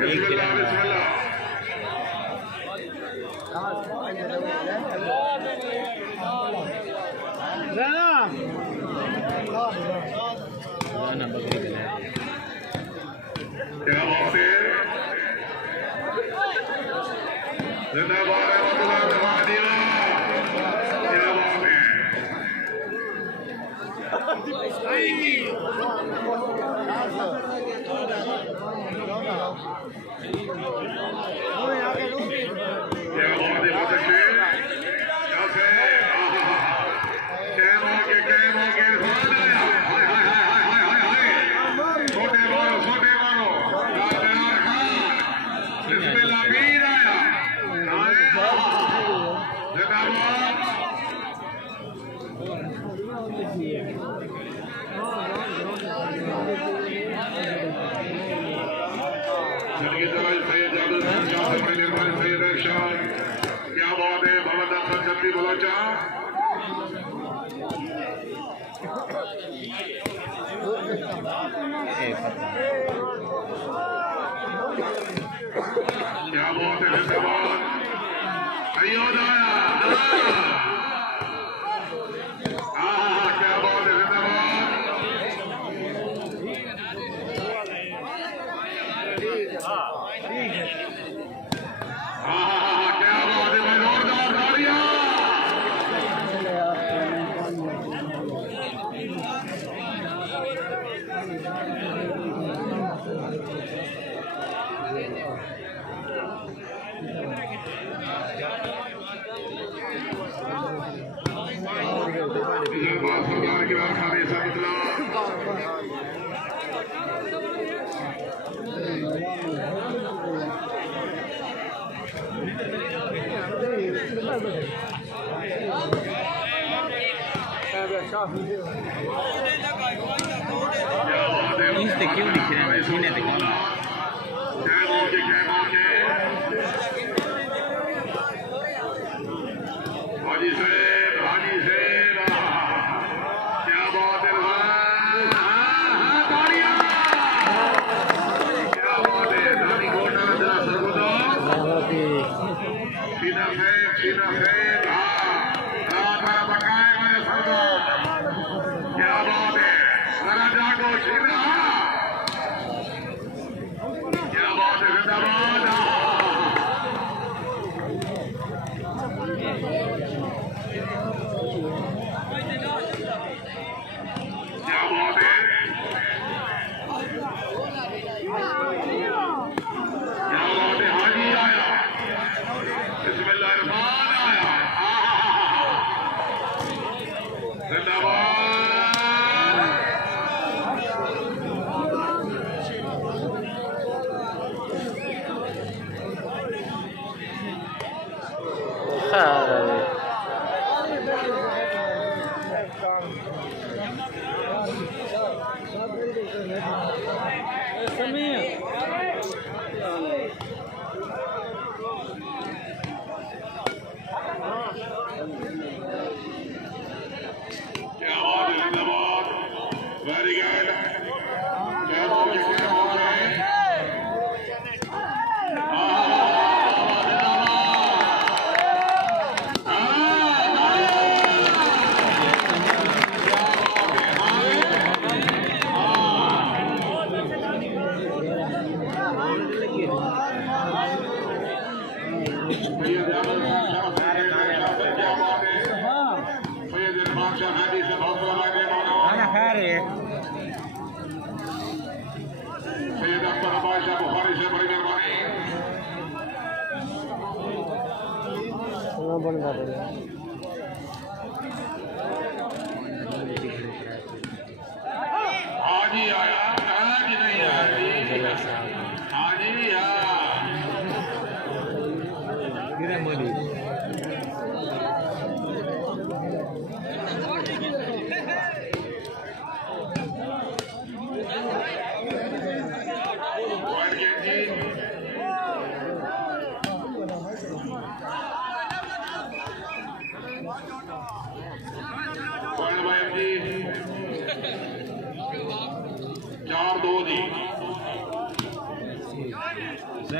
बिस्मिल्लाह बिस्मिल्लाह। क्या बात है, जिंदाबाद है मतला दमादिया, क्या बात है। क्या बात है, बहुत अच्छे क्या बात है, भगवत दर्शन शक्ति बोलो क्या बात है, जिंदाबाद अयोध्या। सरकार की बात खाने से मतलब क्यों लिख रहे हैं सीने दिखाना हाजी से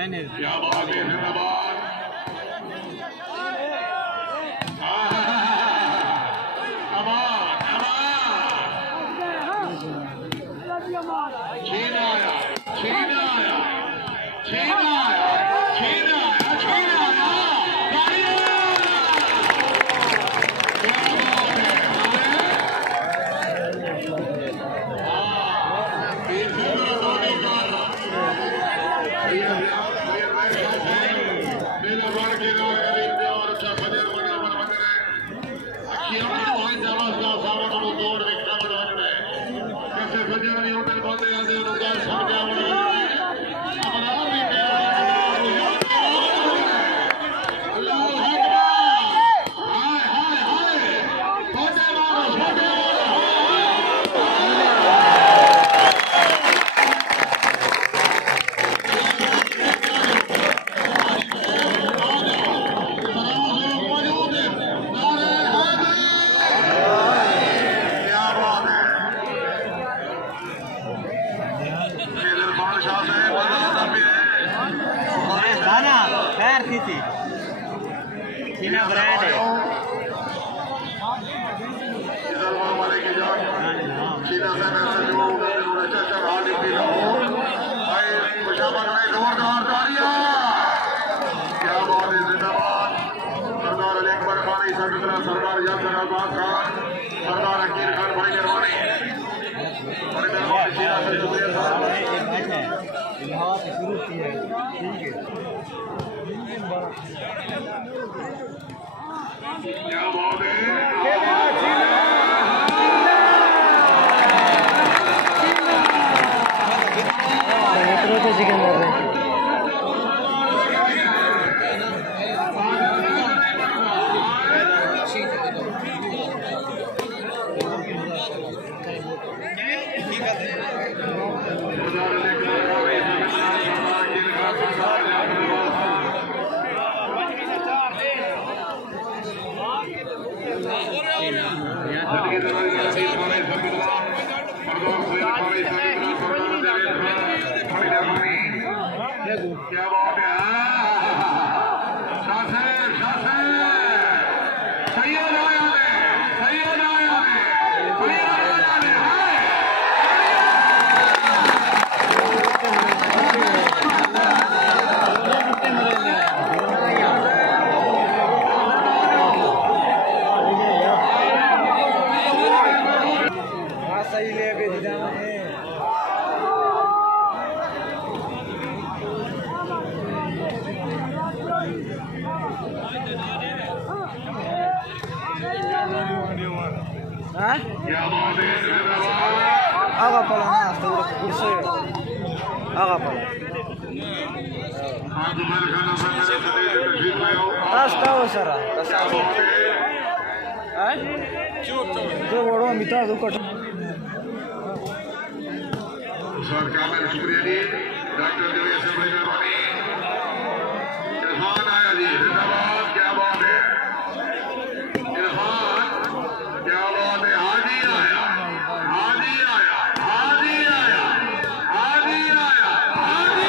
मैंने क्या बात है जिंदाबाद चीना ब्रांड है चीना से जोरदार तालियां क्या बात है जिंदाबाद सरदार अली अकबर खान सरदार यासर अब्बास खान सरदार अकीर खान भाई मेहरबानी चीना से शुक्रिया शुरू की है ठीक है क्या बात है क्या बात है शासन शासन सैयद आया है सैयद आया है सैयद आया है सही ले भी दिया Agak pala na, tulog kurso yun. Agak pala. Tas tahu sara. Ay? जो बड़ो मिता दुकट सरकार में शुक्रिया जी डॉक्टर देवेश मेहरबानी इरफान आया जी जिंदाबाद क्या बात है इरफान क्या बात है हाजी आया हाजी आया हाजी आया हाजी आया हाजी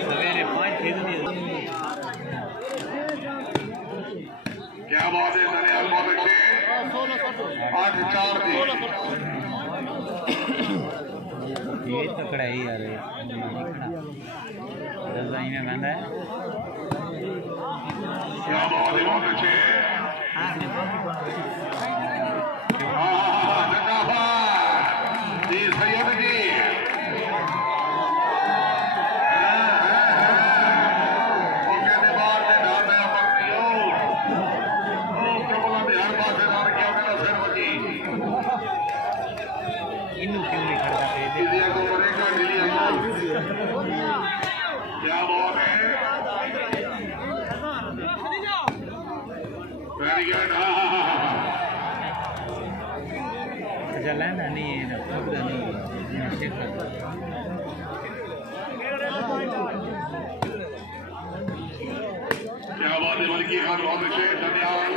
सवेरे 5 क्या बात है धन्यवाद बहुत अच्छे 8-4 दी ये तकड़ा ही यार रजाई में बंदा है क्या बात है बहुत अच्छे जी सैयद जी क्या बात है very good jalan ni nak, apa ni? Nak share. बहुत अच्छे धन्यवाद।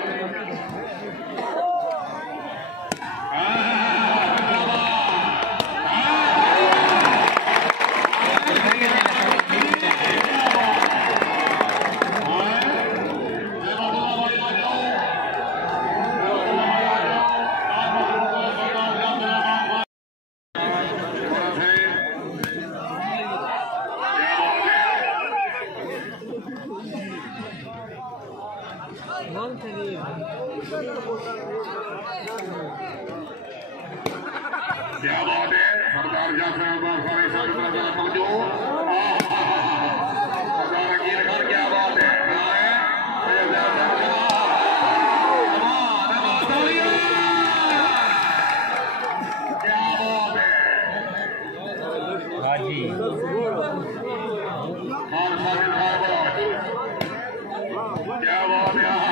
क्या बात है सरदार जाफर सारे पहुंचो सरदार अकील खान क्या बात है क्या बात है हाजी क्या बात है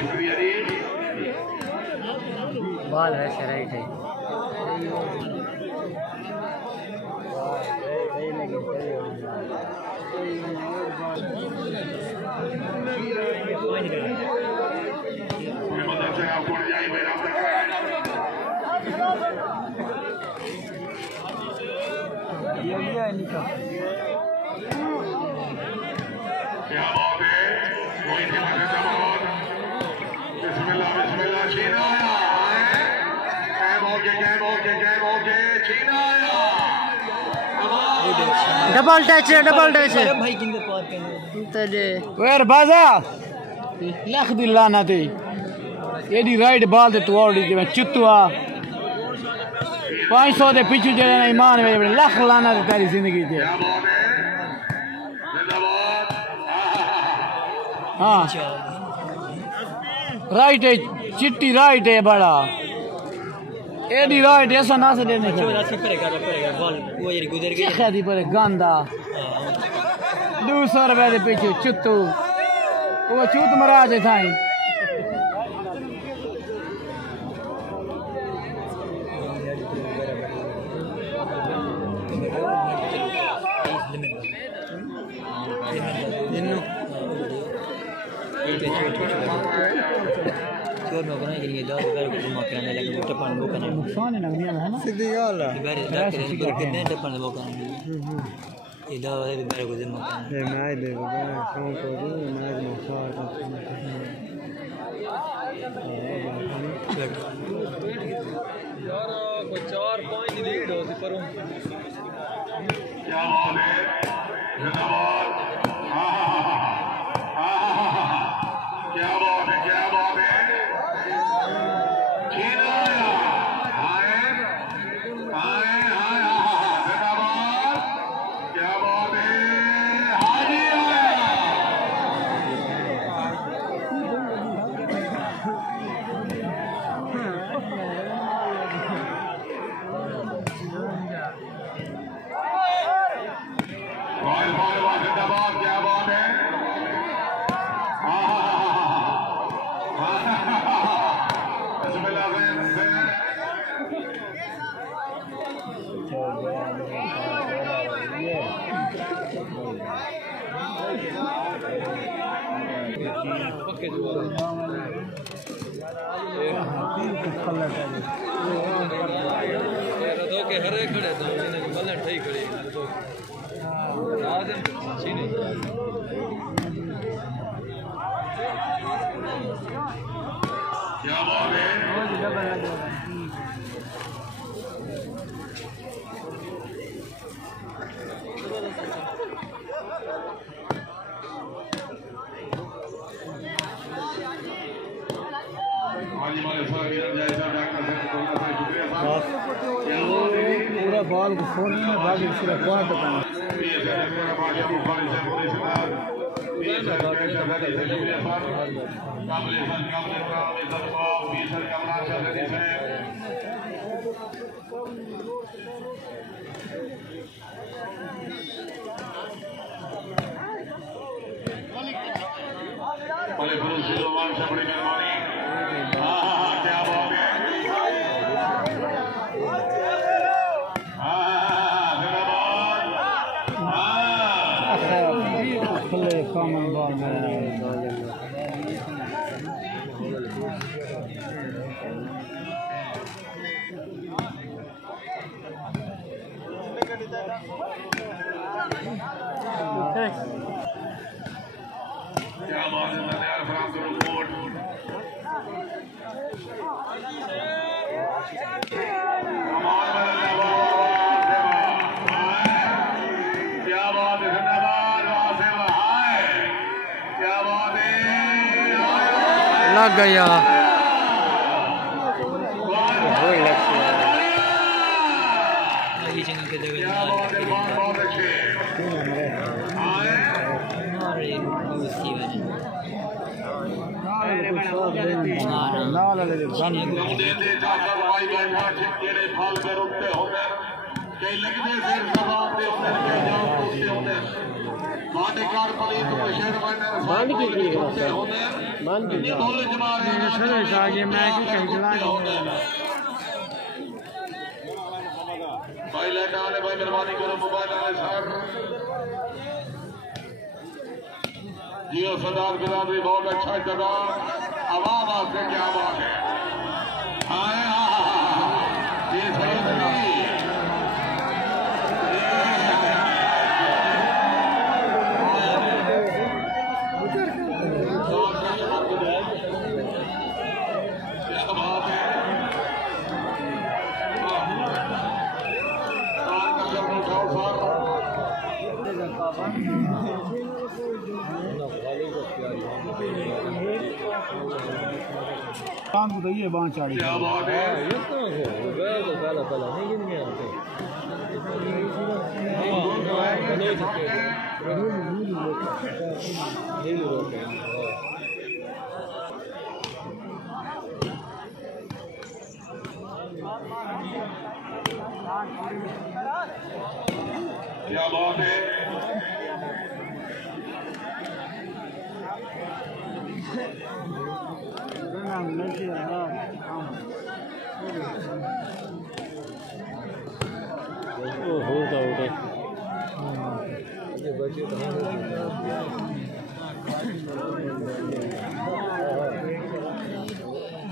शुक्रिया जी बाल है राइट है आपको क्या बात है कोई बिस्मिल्लाह बिस्मिल्लाह चीना डबल टच है भाई वेर बाजा लख दी लाना ते एडी राइट बॉल ते तू ऑलरेडी मैं चुत्तुआ 500 दे पिछू जे ईमान वे लख लाना ते तेरी जिंदगी ते हाँ राइट है चिट्टी राइट है बड़ा एडी राइट ऐसा ना से देने का बॉल वो ये गुजर गई खेदी पर गंदा 200 रुपए दे पीछे चुत्तू वो चूत मरा जे थाई नुकसान है ना सीधी गल है मैच दे मैच 4-5 लीड हो पर क्या बात है जिंदाबाद क्या बात है हरे खड़े तो बल्ले ठीक खड़े तो आदम सीने क्या बात है बॉल को फोन में भाग सिर्फ पॉइंट बड़े भरोसे रोमान से बड़ी मेहरबानी। क्या बात है। खुले कॉमन बॉल में क्या बात है। यार फराम करो कोट क्या बात है। धन्यवाद क्या बात है। लग गया बहुत अच्छे फल के रुकते होते कई लगते सिर सवाब दे होते होते माटिकार पलीत शहर भाई लेट आने भाई मेहरबानी करो मोबाइल आने सर जियो सरदार बिरादरी बहुत अच्छा इंतजाम आवाम वास्ते क्या बात है। ये सही काम को तो ये बाँच आ रही क्या बात है। क्या बात है।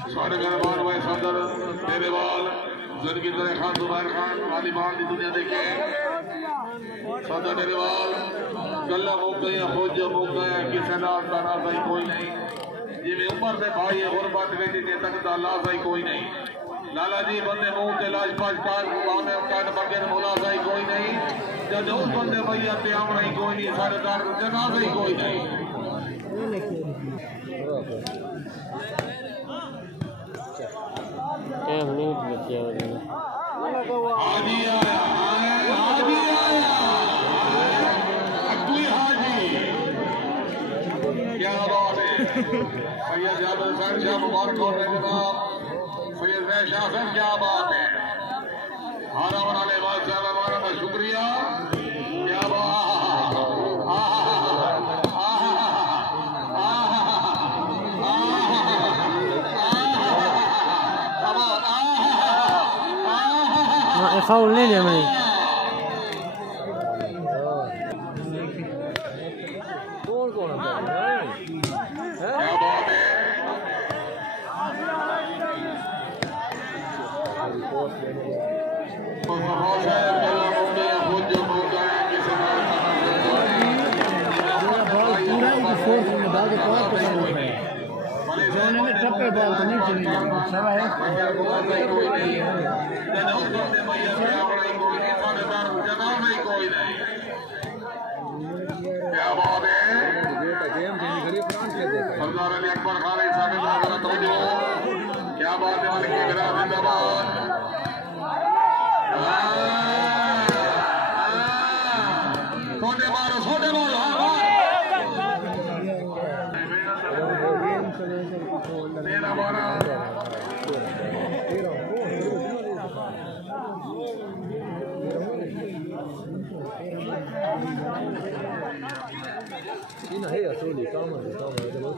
सारे मेहरबान भाई सदर डेरेवाल जिनकी तरह खान जुबैर खान वालीबाल की दुनिया देखे सदर डेरेवाल गला मुक गए खोज मुक गए किसी नाना सही कोई नहीं जिम्मे उम्र से भाई है गुरबत गई तक ला सही कोई नहीं लाला जी बंदे मुंह के लाज पाज कार बगैर मोला सही कोई नहीं जब उस बंदे भैया त्याम नहीं कोई नहीं सारे दार जना सही कोई नहीं हाजी आया हाजी आया अगली हाजी क्या बात है। सैयद जावेद खान शाह मुबारक हो रहे जनाब सैयद शाह साहब क्या बात है। हारा बनाने वाले हमारा का शुक्रिया क्या बात फाउल नहीं दिया मैंने कौन टप्पे बॉल तो नहीं चली सवा है क्या बात है। सरदार अली अकबर खान क्या बात है। है असली काम है चलो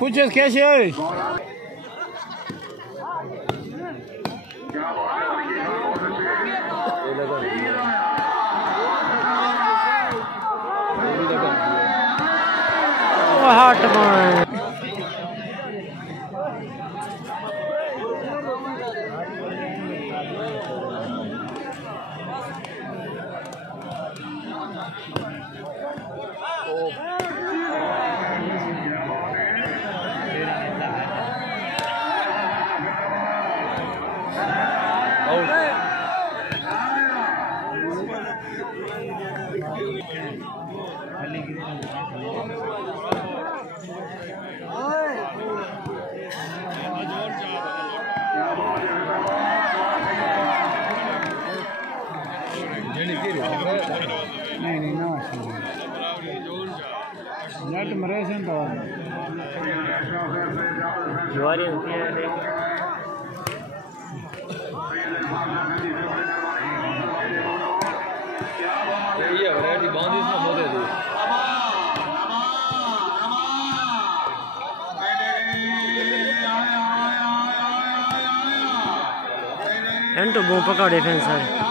पूछे कैसे है हाट में नहीं ना नेट मरे से तो जुआरी होती है ये वैरायटी बांधी इसमें मोदे दी एंटो बो पका डिफेंस है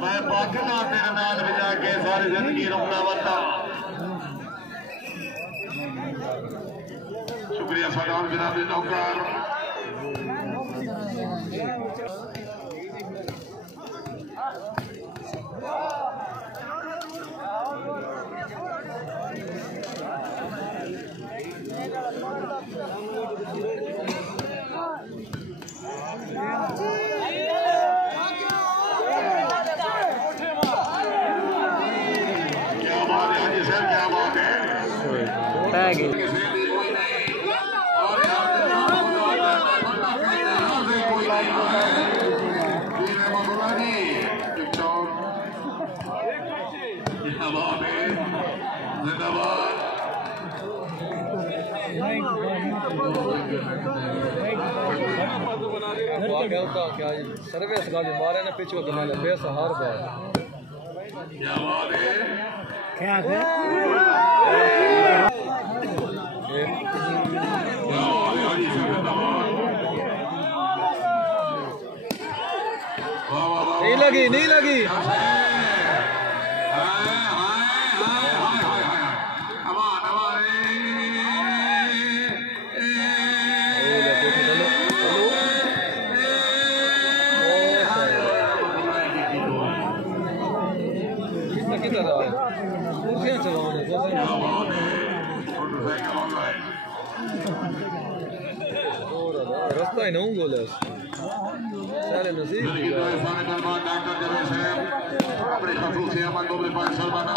मैं पाकिस्तान तेरे नाल बजा के सारी जिंदगी रहूंगा वता शुक्रिया सरदार जनाब नौकर सर्विस का भी मारे ना पिछवा के माले बेसहार बात क्या बात है क्या है नहीं लगी नहीं लगी रास्ता ही नहीं गोले सारे नसीब अपने खसूसी अमन दोबे पांच सरबाना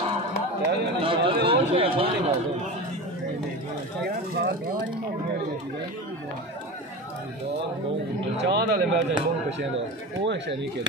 चांद वाले मैच में बहुत पसंद है वो है शरीक है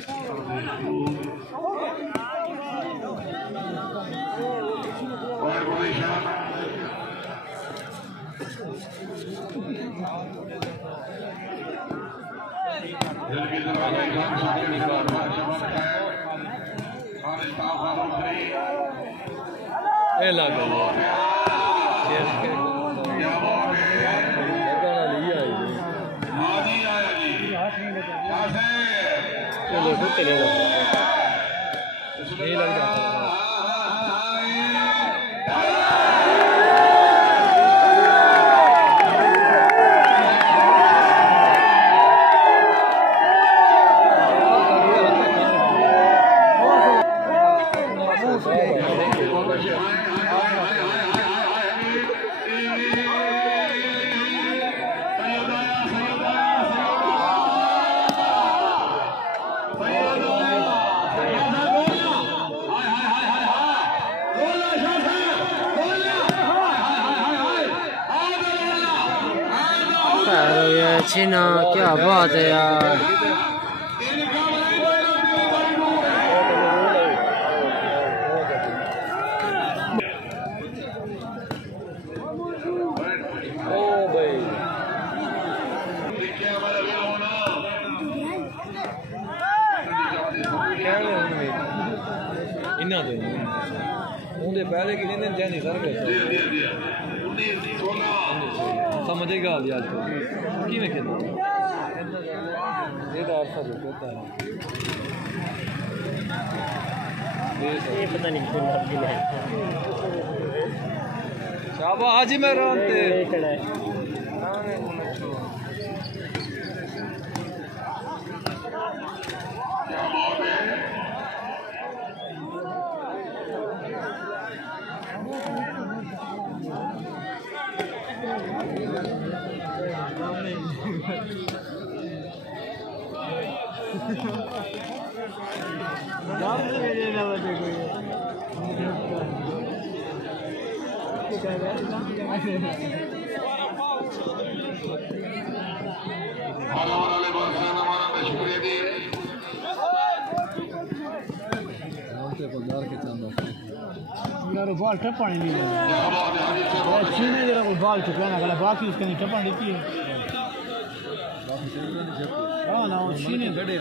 ए लगा चलो चलेगा नहीं लग जाता छीना क्या बात है यार। पहले की नहीं जानी सर समझेगा यार तो कि मैं कहता ये तो अर्थ होता है ये पता नहीं कौन है शाबाश हाजी मेहरान ते शुक्रिया दी बाल टप्पा नहीं छीने जरा कोई बाल चुकाना गला बाकी उसके नहीं टप्पा देती है। हाँ ना छीने गड़े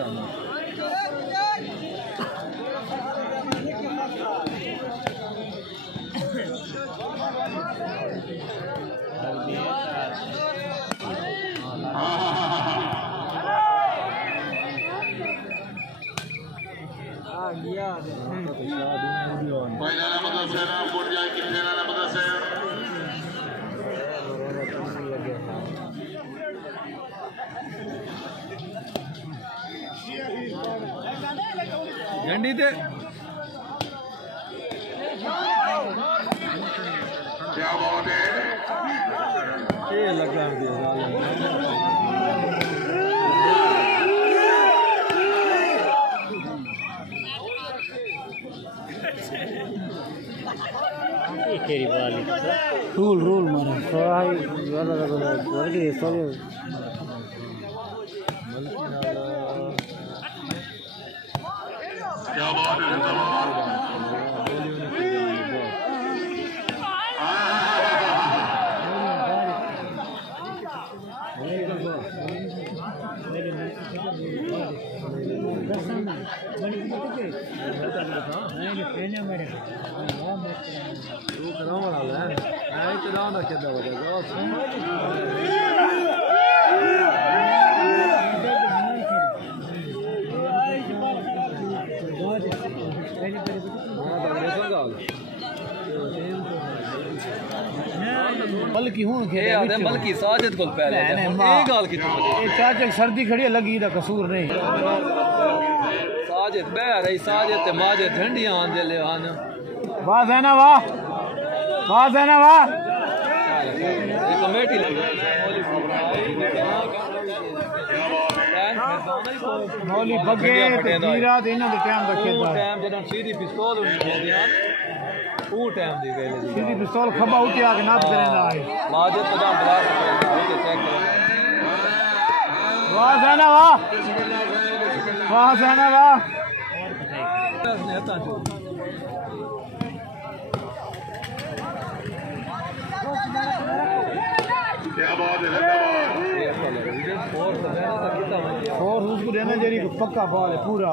झंडी ते क्या बात है ये लगा दिया तेरी बाली रूल मारा सराय वाला लगा वर्गे सरे क्या बात है बल्कि हूं खेल बल्कि साजिद को पहले ये गाल की चाचा सर्दी खड़ी लगी दा कसूर नहीं साजिद बह रही साजिद ते माजिद झंडियां आंदे ले आन वाह जैना वाह वाह जैना वाह ये कमेटी मौली बगे ते हीरा ते इना दे टाइम दा खेलदा टाइम जदों सीधी पिस्तौल होंदी आ वो टाइम दी गई सीधी पिस्तौल खबा उठे आके नाप करेंदा है माजिद तो बड़ा चेक कर वाह जैना वाह वाह जैना वाह क्या बात है और उसको देना जरी पक्का बॉल है पूरा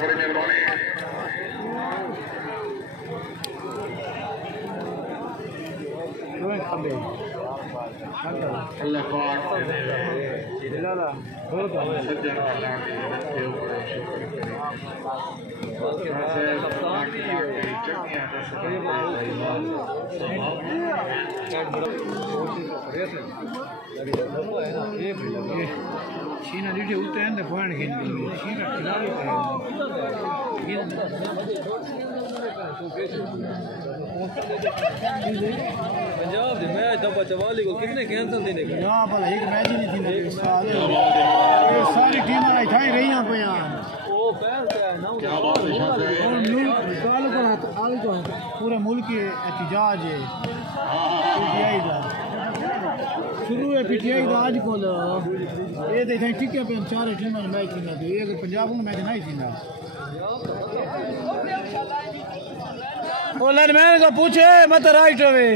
बड़ी मेहरबानी अल्लाह पाक China did you and the point again? China Punjab they match दफा चवाली को कितने कैंसल देने का यहाँ पर एक मैच ही नहीं थी सारी टीम गिरना पे यार क्या बात है शाह से और मुल्क पूरे मुल्क की एहतजाज है पीटीआई का शुरू है पीटीआई का आज को ये देखा ठीक है पे चार टीम में मैच थींदा ये अगर पंजाब में मैच नहीं थींदा ओ लाइनमैन को पूछे मत राइट होवे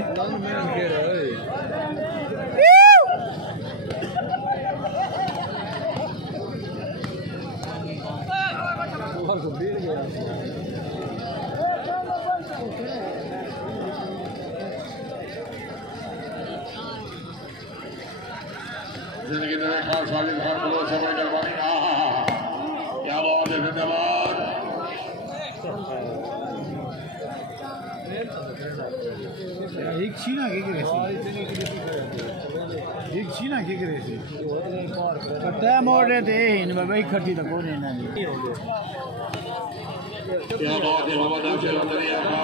जिंदगी में खास वाली खान बोलो समय करवानी क्या बात है धन्यवाद एक छीना के करे एक छीना के करे से पता मोड़ रहे थे इन बाबा इकट्ठी तो कौन है ना क्या बात है मोहम्मद अफजल अंदरिया का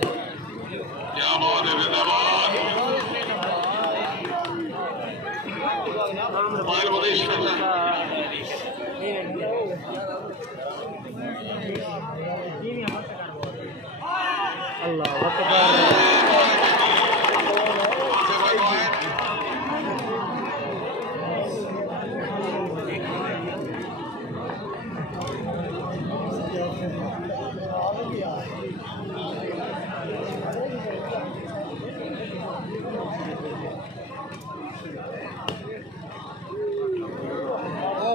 क्या बात है जिंदाबाद अल्लाह अकबर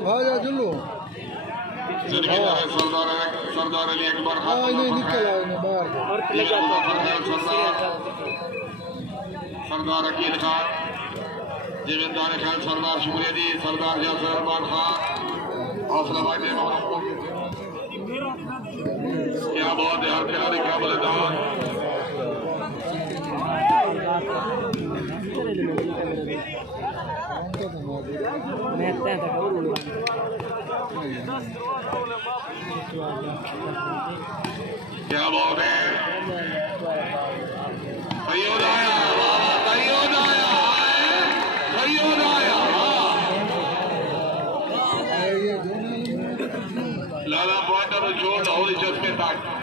भाजा जुल्लू सरदार अली अकबर निकल आओ बाहर सरदार अकील खान जिम्मेदार खान सरदार शुक्रिया जी सरदार जाफर अरमान खान हौसला भाई क्या बात है हर खिलाड़ी का बलिदान क्या बात है लाला पाटा तो छोड़ और चश्मे तक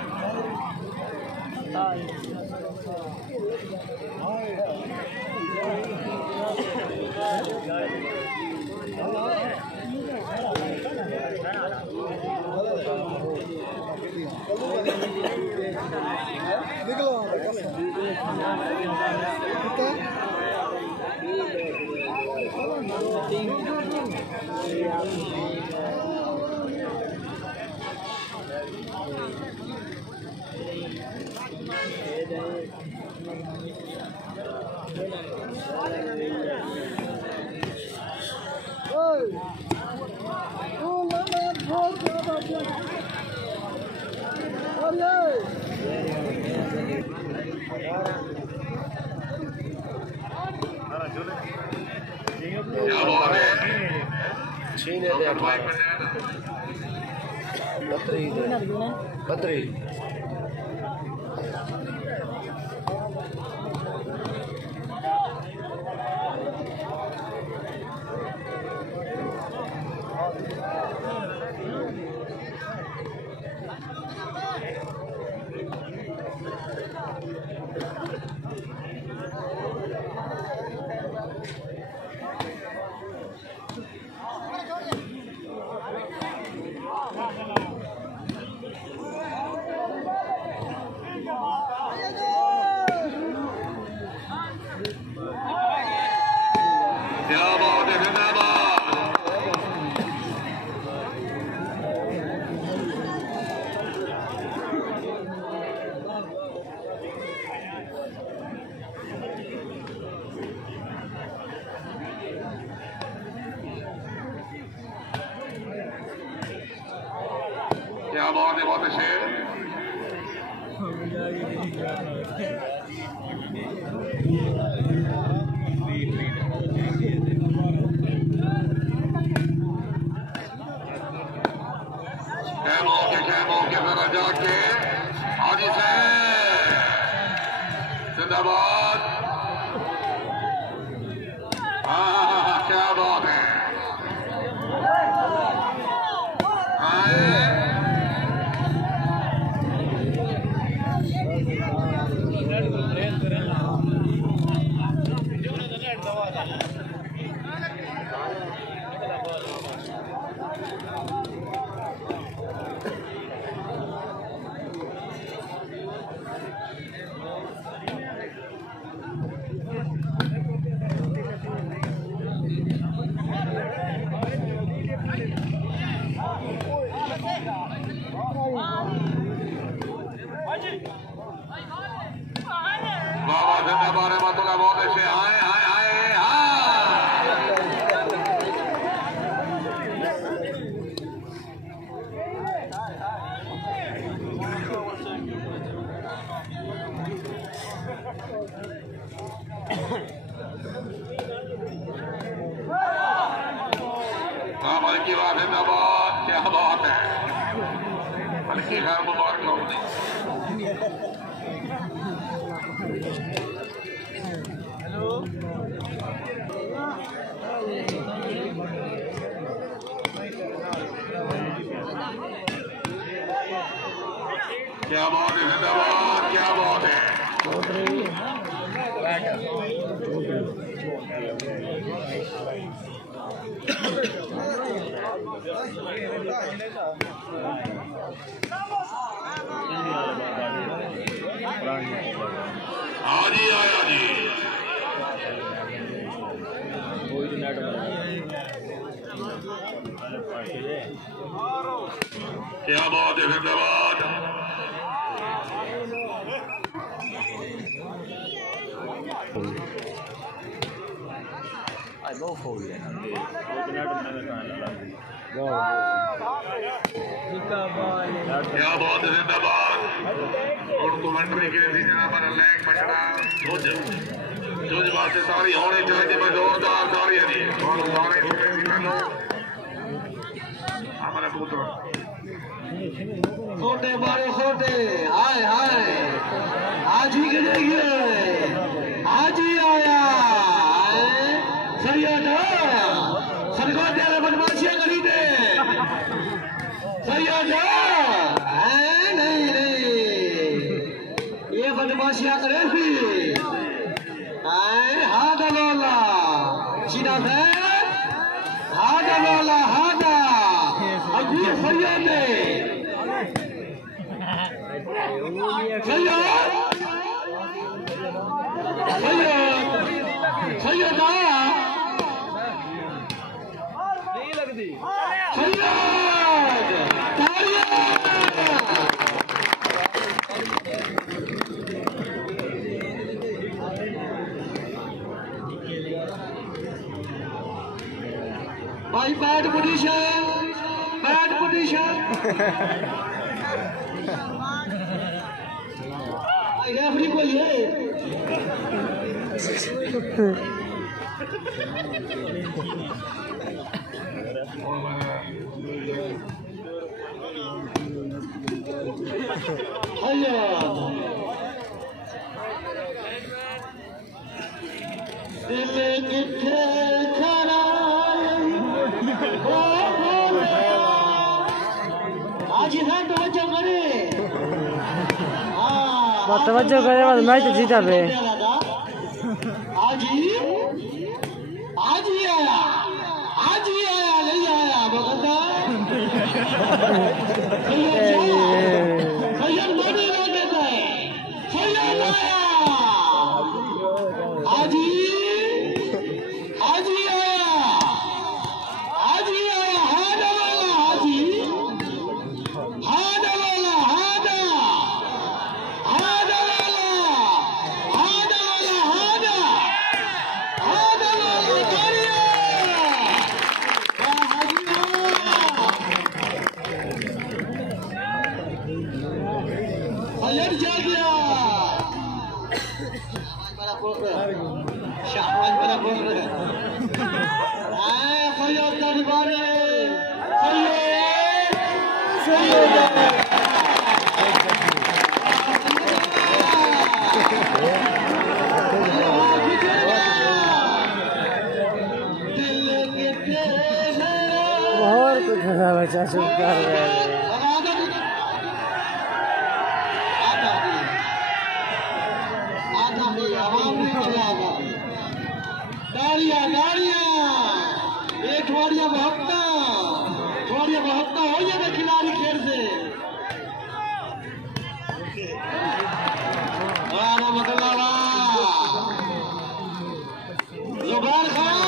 कतरी क्या बात है, बहुत अच्छे। मौके जरा जाके हाजी से जिंदाबाद। हाँ, क्या बात है। बाबा जिंदाबाद है, मतुल्लाह बहुत अच्छे। आए आए आए बाबा की बात जिंदाबाद। क्या बात है, हल्की खैर मुबारक हो। क्या बात है, जिंदाबाद। क्या बात है। हाजी आया जी। क्या बात है, जिंदाबाद। क्या बात है, जिंदाबाद। उनको मंडली के लिए जनाब लैंग मंडला जुज वास्ते सारी होनी चाहिए। मैं जोरदार सारी है जी। हमारे पुत्र छोटे बड़े छोटे हाय हाय आज ही के जाइए। आज ही आया सैयद सरकार तेरे बदमाशियां करी दे सैयद। नहीं नहीं ये बदमाशियां करे थी। हादा लोला सीधा से हादा लोला हादा अगुए सैयद सैयद आया नहीं लगती भाई। बैड पोजीशन रेफरी को ये दिल किथे खड़ा आज है तवज्जो करे। तवज्जो करे बस मैच जीता बे। आज ही आया नहीं आया बगदा सैयद मोदी ने देता है। सैयद आया आज ही आया हादा वाला हादा वाला हादा और कुछ ना बचा चुप कर रहे हैं हो जाए खिलाड़ी खेल से जुबान Khan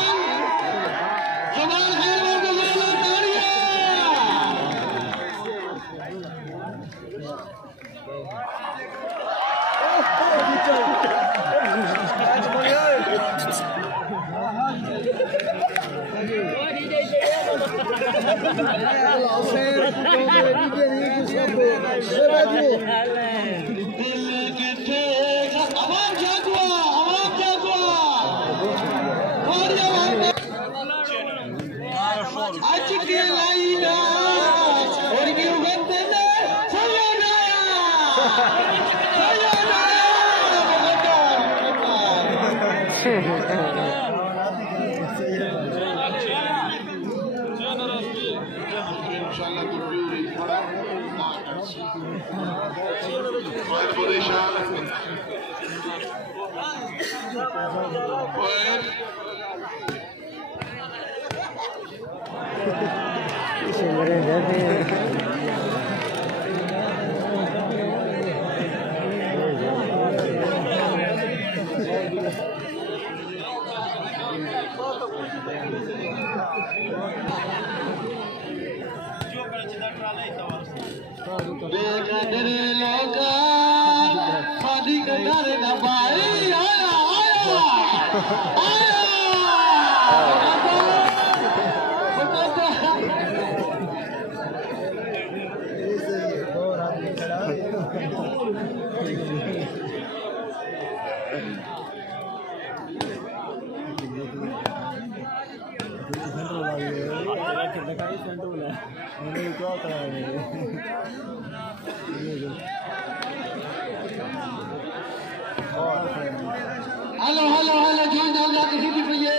hello hello hello zone डाल किसी भी पे ये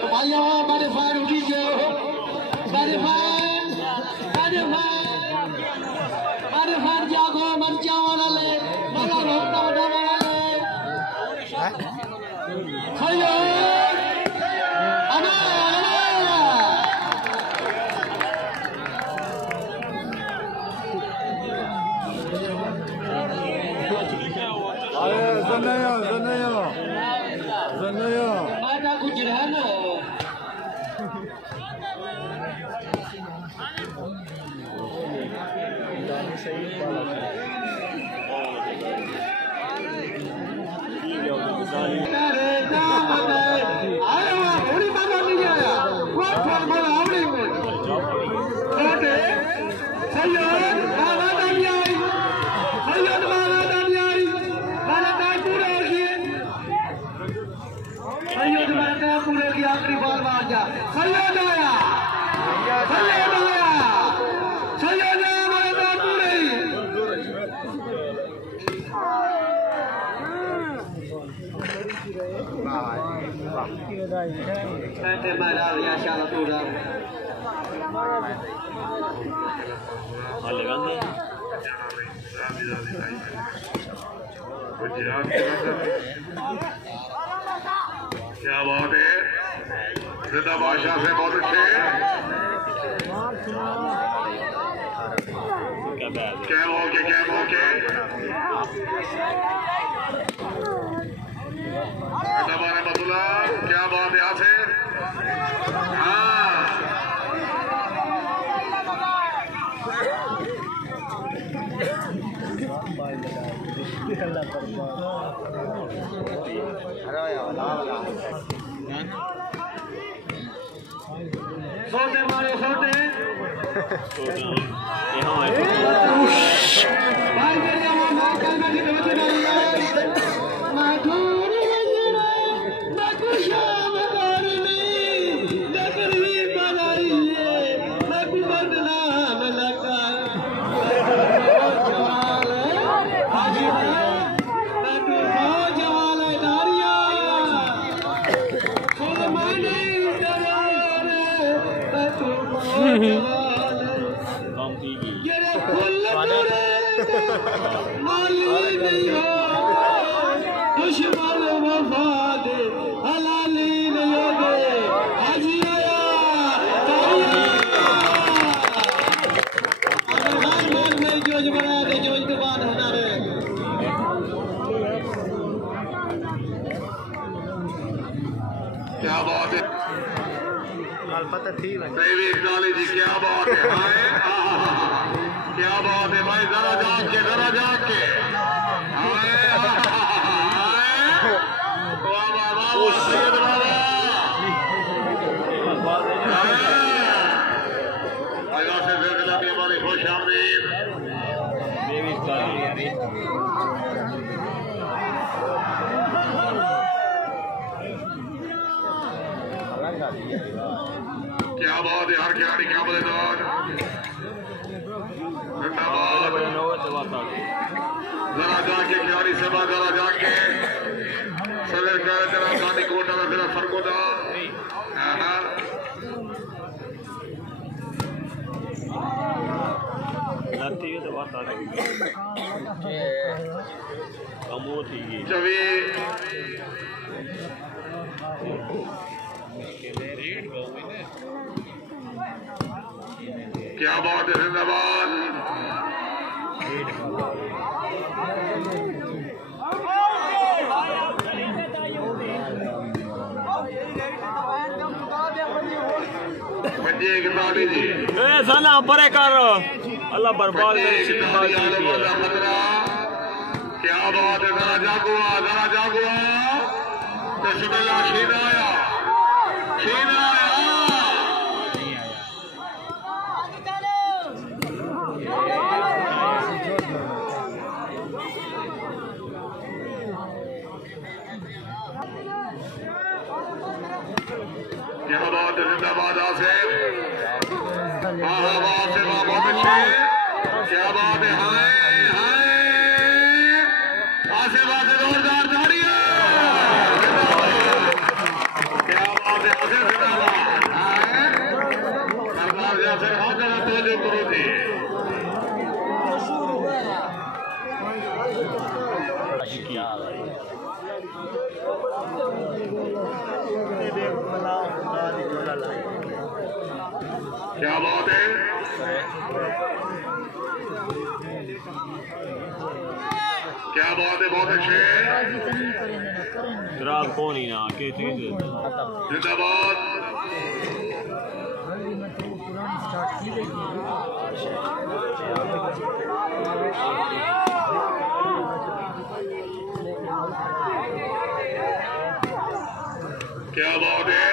तो भाई हमारे फायर उठी जो सारे फायर जागो मर्चा वाला ले मगर रोकता वाला ले खयो Zanaya. Ada Gujarana. पूरे की आखिरी बॉल मार जा सैयद आया हमारे पूरे क्या बात है जिंदा बादशाह से बहुत अच्छे क्या मौके रहमतुल्लाह क्या बात है आसिफ हाँ सोते मारे सोते भाई जेरे फुल पूरे माली नहीं हो दुश्मन वफा दे हलाली नहीं हो हाजी आया माल में जोज बना दे जोज के बाद होना रे क्या बात है पता थी जी क्या बात है क्या बात है भाई जरा जाके हमारी खुश आमदीद क्या बात है हर खिलाड़ी क्या मजेदार जरा जाके खिलाड़ी सभा जरा जाके सदर कर जरा गांधी कोटा में जरा सरकोटा चवी क्या बात है जिंदाबाद साला परे कर अल्लाह बर्बाद क्या बात है जरा जागुआ बिस्मिल्लाह शीन आया क्या बात है जिंदाबाद आसिफ बहुत अच्छे क्या बात है आसिफ जोरदार ताड़ियां क्या बात है आसिफ सरदार यासिर हाँ जरा तवज्जो करो जी क्या बात है क्या बात है बहुत अच्छे रात कौन ही ना के जिंदाबाद क्या बात है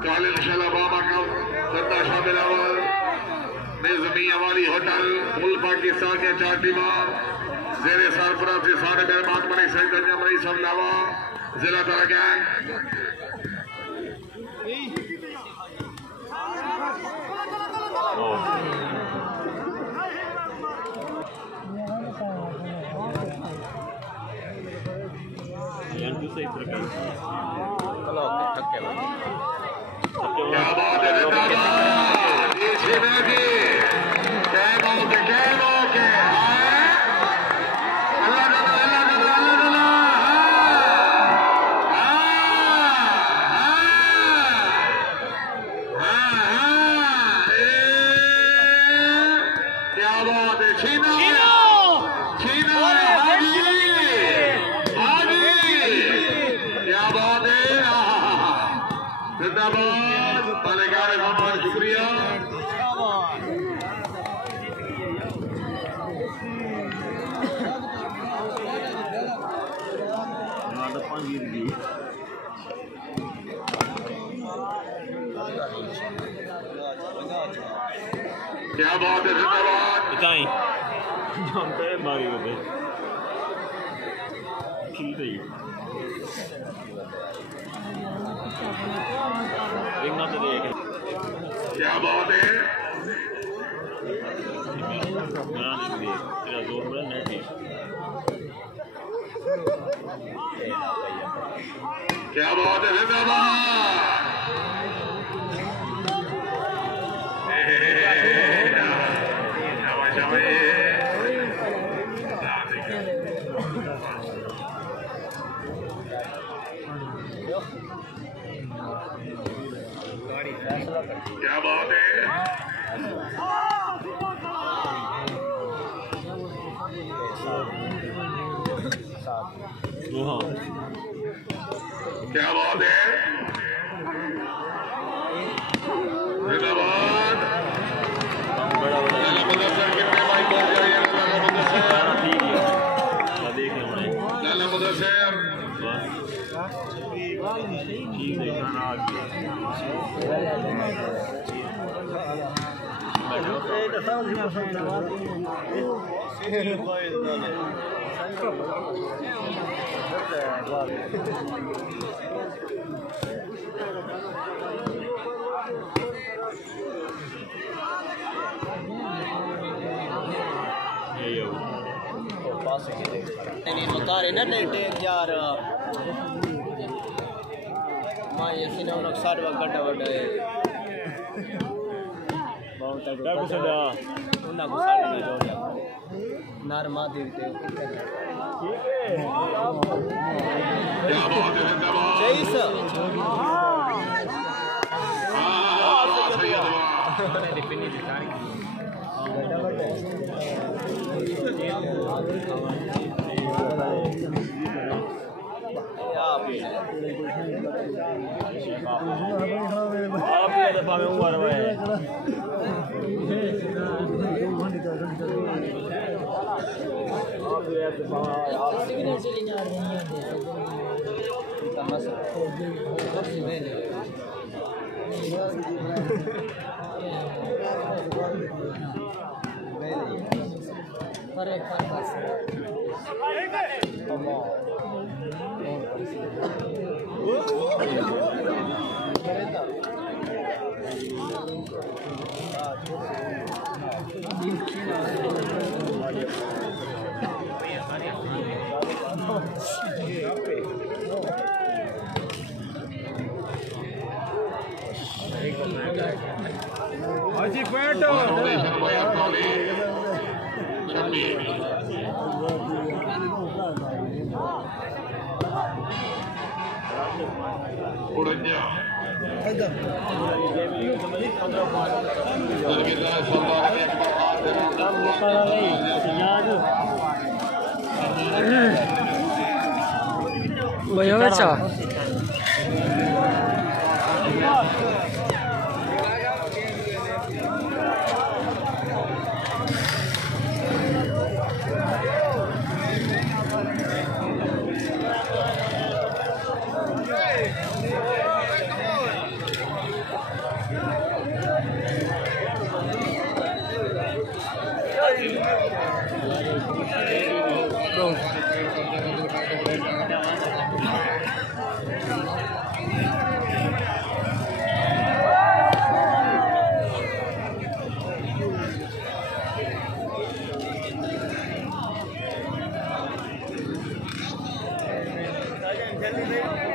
कल इंशाल्लाह बाबा का सत्ता शामिल जमीन वाली होटल फुल पाकिस्तान के 4 टीमार जेरे सरफराज से सारे मेहमान बने सैयद जमरी सब लावा जिला तरह गैंग क्या बात है जिंदाबाद पालेगार मोहम्मद शुक्रिया क्या बात है जिंदाबाद बताएं जानते हैं बारी होते खिलते ही क्या बात है तेरा जोर बड़ा नहीं क्या बात है जिंदाबाद क्या बात है, क्या बात है, जिंदाबाद। मुदस्सिर कितने भाई बोल जाइए, लाला मुदस्सिर Notare na dete यार मां ये सिने उन साडवा गड्डा वड्डा है बहुत तक सदा उन को साडी में जोड़िया नार मां देते ठीक है जय सर डिफिनी दिखा रही गड्डा वड्डा आप ये दफा में उम्र में आप ये दफा आप सिग्नल से लेने आ रहे हैं तमाशा सबसे पहले अरे Haji Peto. Kurangnya. Baca. जल्दी